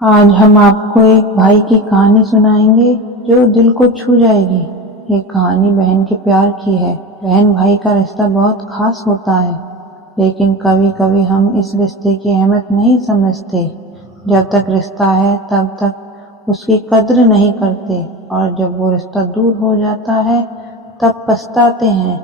आज हम आपको एक भाई की कहानी सुनाएंगे जो दिल को छू जाएगी। ये कहानी बहन के प्यार की है। बहन भाई का रिश्ता बहुत खास होता है, लेकिन कभी कभी हम इस रिश्ते की अहमियत नहीं समझते। जब तक रिश्ता है तब तक उसकी कद्र नहीं करते, और जब वो रिश्ता दूर हो जाता है तब पछताते हैं।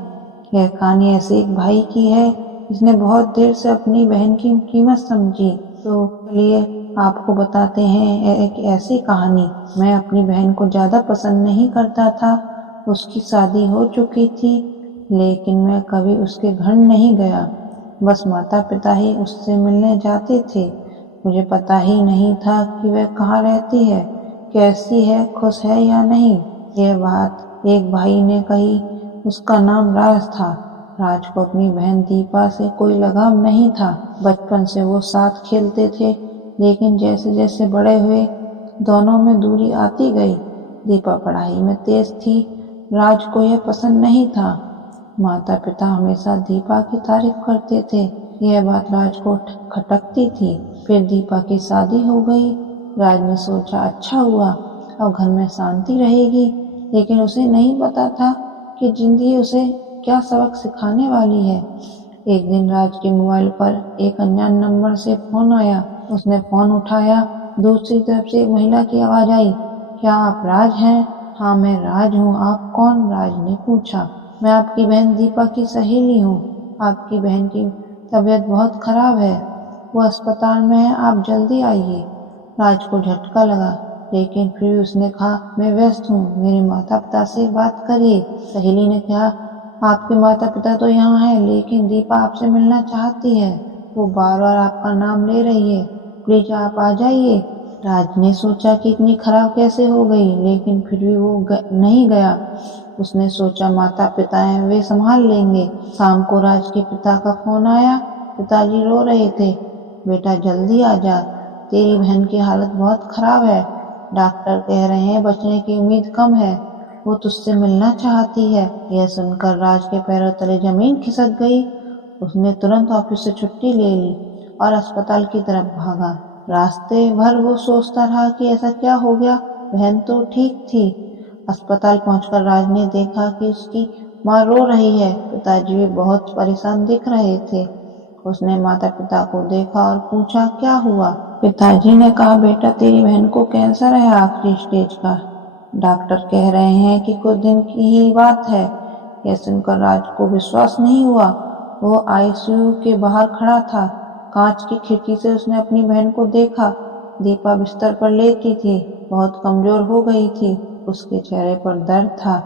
यह कहानी ऐसे एक भाई की है जिसने बहुत देर से अपनी बहन की कीमत समझी। तो चलिए आपको बताते हैं एक ऐसी कहानी। मैं अपनी बहन को ज्यादा पसंद नहीं करता था। उसकी शादी हो चुकी थी, लेकिन मैं कभी उसके घर नहीं गया। बस माता पिता ही उससे मिलने जाते थे। मुझे पता ही नहीं था कि वह कहाँ रहती है, कैसी है, खुश है या नहीं। यह बात एक भाई ने कही। उसका नाम राज था। राज को अपनी बहन दीपा से कोई लगाव नहीं था। बचपन से वो साथ खेलते थे, लेकिन जैसे जैसे बड़े हुए दोनों में दूरी आती गई। दीपा पढ़ाई में तेज थी। राज को यह पसंद नहीं था। माता पिता हमेशा दीपा की तारीफ करते थे। यह बात राज को खटकती थी। फिर दीपा की शादी हो गई। राज ने सोचा अच्छा हुआ, अब घर में शांति रहेगी। लेकिन उसे नहीं पता था कि जिंदगी उसे क्या सबक सिखाने वाली है। एक दिन राज के मोबाइल पर एक अनजान नंबर से फोन आया। उसने फोन उठाया। दूसरी तरफ से एक महिला की आवाज आई, क्या आप राज हैं? हाँ मैं राज हूँ, आप कौन? राज ने पूछा। मैं आपकी बहन दीपा की सहेली हूँ। आपकी बहन की तबीयत बहुत खराब है, वो अस्पताल में है, आप जल्दी आइए। राज को झटका लगा, लेकिन फिर उसने कहा मैं व्यस्त हूँ, मेरे माता पिता से बात करिए। सहेली ने कहा आपके माता पिता तो यहाँ है, लेकिन दीपा आपसे मिलना चाहती है। वो बार बार आपका नाम ले रही है, प्लीज आप आ जाइए। राज ने सोचा कि इतनी खराब कैसे हो गई, लेकिन फिर भी वो नहीं गया। उसने सोचा माता पिता हैं, वे संभाल लेंगे। शाम को राज के पिता का फोन आया। पिताजी रो रहे थे, बेटा जल्दी आ जा, तेरी बहन की हालत बहुत खराब है। डॉक्टर कह रहे हैं बचने की उम्मीद कम है, वो तुझसे मिलना चाहती है। यह सुनकर राज के पैरों तले जमीन खिसक गई। उसने तुरंत ऑफिस से छुट्टी ले ली और अस्पताल की तरफ भागा। रास्ते भर वो सोचता रहा कि ऐसा क्या हो गया, बहन तो ठीक थी। अस्पताल पहुंचकर राज ने देखा कि उसकी माँ रो रही है। पिताजी भी बहुत परेशान दिख रहे थे। उसने माता पिता को देखा और पूछा क्या हुआ। पिताजी ने कहा बेटा तेरी बहन को कैंसर है, आखिरी स्टेज का। डॉक्टर कह रहे हैं कि कुछ दिन की ही बात है। यह सुनकर राज को विश्वास नहीं हुआ। वो आईसीयू के बाहर खड़ा था। कांच की खिड़की से उसने अपनी बहन को देखा। दीपा बिस्तर पर लेटी थी, बहुत कमजोर हो गई थी। उसके चेहरे पर दर्द था।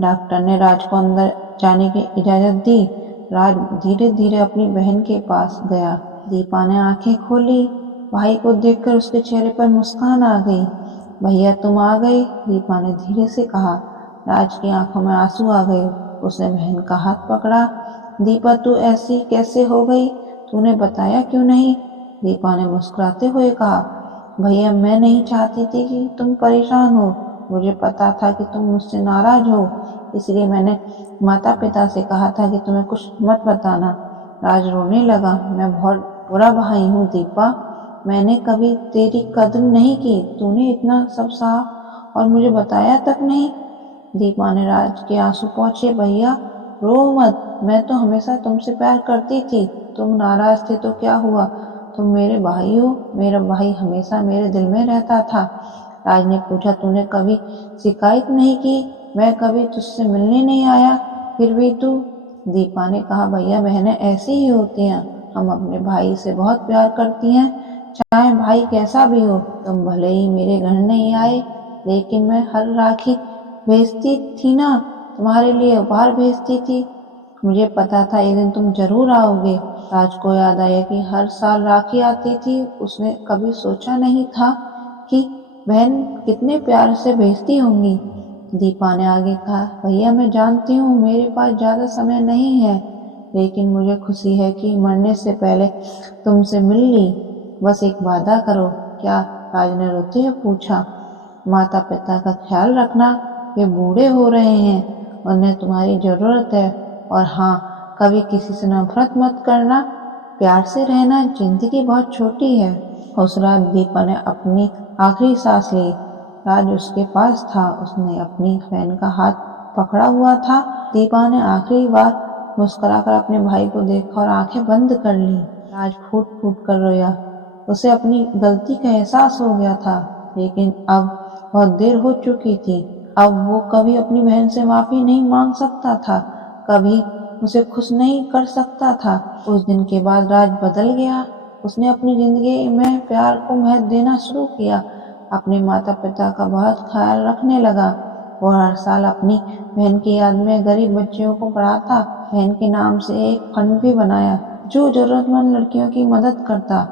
डॉक्टर ने राज को अंदर जाने की इजाजत दी। राज धीरे धीरे अपनी बहन के पास गया। दीपा ने आंखें खोली। भाई को देखकर उसके चेहरे पर मुस्कान आ गई। भैया तुम आ गए, दीपा ने धीरे से कहा। राज की आंखों में आंसू आ गए। उसने बहन का हाथ पकड़ा। दीपा तू ऐसी कैसे हो गई, तूने बताया क्यों नहीं? दीपा ने मुस्कुराते हुए कहा भैया मैं नहीं चाहती थी कि तुम परेशान हो। मुझे पता था कि तुम मुझसे नाराज हो, इसलिए मैंने माता पिता से कहा था कि तुम्हें कुछ मत बताना। राज रोने लगा। मैं बहुत बुरा भाई हूँ दीपा, मैंने कभी तेरी कद्र नहीं की। तूने इतना सब सहा और मुझे बताया तक नहीं। दीपा ने राज के आंसू पोंछे। भैया रो मत, मैं तो हमेशा तुमसे प्यार करती थी। तुम नाराज थे तो क्या हुआ, तुम मेरे भाई हो। मेरा भाई हमेशा मेरे दिल में रहता था। राज ने पूछा तूने कभी शिकायत नहीं की, मैं कभी तुझसे मिलने नहीं आया, फिर भी तू? दीपा ने कहा भैया बहनें ऐसी ही होती हैं, हम अपने भाई से बहुत प्यार करती हैं, चाहे भाई कैसा भी हो। तुम भले ही मेरे घर नहीं आए, लेकिन मैं हर राखी भेजती थी ना, तुम्हारे लिए उपहार भेजती थी। मुझे पता था एक दिन तुम जरूर आओगे। राज को याद आया कि हर साल राखी आती थी। उसने कभी सोचा नहीं था कि बहन कितने प्यार से भेजती होंगी। दीपा ने आगे कहा भैया मैं जानती हूँ मेरे पास ज्यादा समय नहीं है, लेकिन मुझे खुशी है कि मरने से पहले तुमसे मिल ली। बस एक वादा करो। क्या? राज ने रोते हुए पूछा। माता पिता का ख्याल रखना, वे बूढ़े हो रहे हैं, उन्हें तुम्हारी जरूरत है। और हाँ, कभी किसी से नफरत मत करना, प्यार से रहना, जिंदगी बहुत छोटी है। उस रात दीपा ने अपनी आखिरी सांस ली। राज उसके पास था, उसने अपनी बहन का हाथ पकड़ा हुआ था। दीपा ने आखिरी बार मुस्कुराकर अपने भाई को देखा और आंखें बंद कर ली। राज फूट फूट कर रोया। उसे अपनी गलती का एहसास हो गया था, लेकिन अब बहुत देर हो चुकी थी। अब वो कभी अपनी बहन से माफी नहीं मांग सकता था, कभी उसे खुश नहीं कर सकता था। उस दिन के बाद राज बदल गया। उसने अपनी जिंदगी में प्यार को महत्व देना शुरू किया, अपने माता पिता का बहुत ख्याल रखने लगा। वो हर साल अपनी बहन की याद में गरीब बच्चियों को पढ़ाता। बहन के नाम से एक फंड भी बनाया जो जरूरतमंद लड़कियों की मदद करता।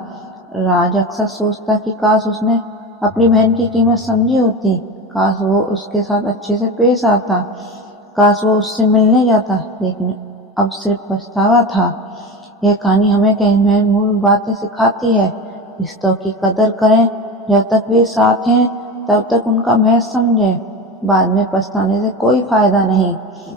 राज अक्सर सोचता कि काश उसने अपनी बहन की कीमत समझी होती, काश वो उसके साथ अच्छे से पेश आता, काश वो उससे मिलने जाता, लेकिन अब सिर्फ पछतावा था। यह कहानी हमें कई महत्वपूर्ण बातें सिखाती है। रिश्तों की कदर करें, जब तक वे साथ हैं तब तक उनका महत्व समझें, बाद में पछताने से कोई फायदा नहीं।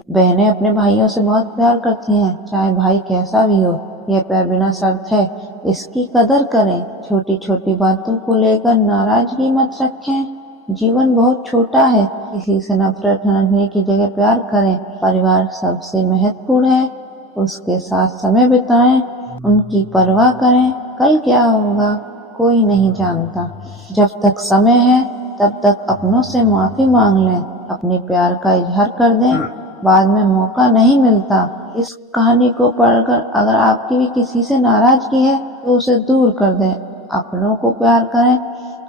बहनें अपने भाइयों से बहुत प्यार करती हैं, चाहे भाई कैसा भी हो। यह प्यार बिना शर्त है, इसकी कदर करें। छोटी छोटी बातों को लेकर नाराजगी मत रखें। जीवन बहुत छोटा है, किसी से नफरत रखने की जगह प्यार करें। परिवार सबसे महत्वपूर्ण है, उसके साथ समय बिताएं, उनकी परवाह करें। कल क्या होगा कोई नहीं जानता। जब तक समय है तब तक अपनों से माफी मांग लें, अपने प्यार का इजहार कर दें, बाद में मौका नहीं मिलता। इस कहानी को पढ़कर अगर आपकी भी किसी से नाराजगी है तो उसे दूर कर दें। अपनों को प्यार करें,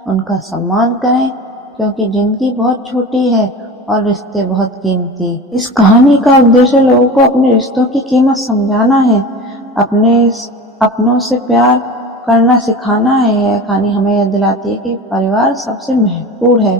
उनका सम्मान करें, क्योंकि जिंदगी बहुत छोटी है और रिश्ते बहुत कीमती। इस कहानी का उद्देश्य लोगों को अपने रिश्तों की कीमत समझाना है, अपनों से प्यार करना सिखाना है। यह कहानी हमें याद दिलाती है कि परिवार सबसे महत्वपूर्ण है।